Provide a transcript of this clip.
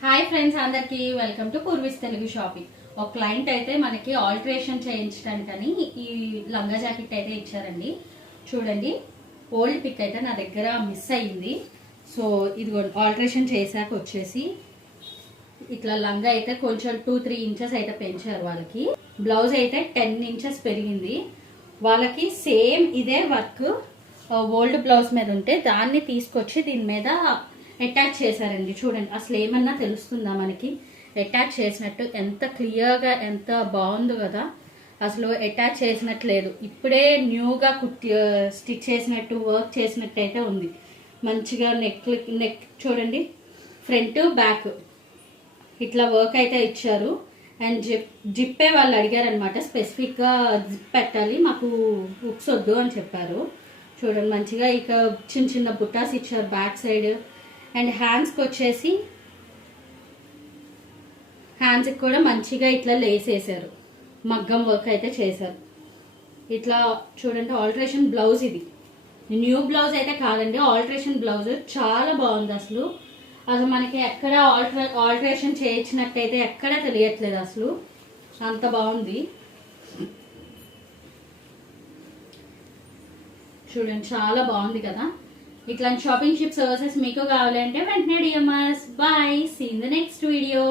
Hi friends, అందరికి welcome to పూర్వీస్ Telugu shopping. ఒక client అయితే మనకి ఆల్టరేషన్ చేయించడానికని ఈ లంగా జాకెట్ అయితే ఇచ్చారండి. చూడండి, ఓల్డ్ పిక్ అయితే నా దగ్గర మిస్ అయ్యింది. సో ఇది ఆల్టరేషన్ చేశాక వచ్చేసి ఇట్లా లంగా అయితే కొంచెం 2-3 ఇంచెస్ అయితే పెంచారు వాళ్ళకి. బ్లౌజ్ అయితే 10 ఇంచెస్ పెరిగింది వాళ్ళకి. సేమ్ ఇదే వర్క్ ఓల్డ్ బ్లౌజ్ మీద ఉంటే దాన్ని తీసుకొచ్చి దీని మీద అటాచ్ చేశారండి. చూడండి, అసలు ఏమన్నా తెలుస్తుందా మనకి అటాచ్ చేసినట్టు? ఎంత క్లియర్గా, ఎంత బాగుందో కదా. అసలు అటాచ్ చేసినట్టు లేదు, ఇప్పుడే న్యూగా స్టిచ్ చేసినట్టు, వర్క్ చేసినట్టు అయితే ఉంది. మంచిగా నెక్ చూడండి, ఫ్రంట్ బ్యాక్ ఇట్లా వర్క్ అయితే ఇచ్చారు. అండ్ జిప్పే వాళ్ళు అడిగారనమాట, స్పెసిఫిక్గా జిప్ పెట్టాలి, మాకు హుక్స్ వద్దు అని చెప్పారు. చూడండి, మంచిగా ఇక చిన్న చిన్న బుట్టాస్ ఇచ్చారు బ్యాక్ సైడ్. అండ్ హ్యాండ్స్కి వచ్చేసి హ్యాండ్స్కి కూడా మంచిగా ఇట్లా లేసేసారు, మగ్గం వర్క్ అయితే చేశారు. ఇట్లా చూడండి, ఆల్టరేషన్ బ్లౌజ్ ఇది. న్యూ బ్లౌజ్ అయితే కాదండి, ఆల్టరేషన్ బ్లౌజ్. చాలా బాగుంది అసలు. అసలు మనకి ఎక్కడ ఆల్టరేషన్ చేయించినట్టయితే ఎక్కడ తెలియట్లేదు అసలు, అంత బాగుంది. చూడండి, చాలా బాగుంది కదా. ఇట్లాంటి షాపింగ్ షిప్ సర్వీసెస్ మీకు కావాలంటే వెంటనే DMRs. Bye, see in the next video.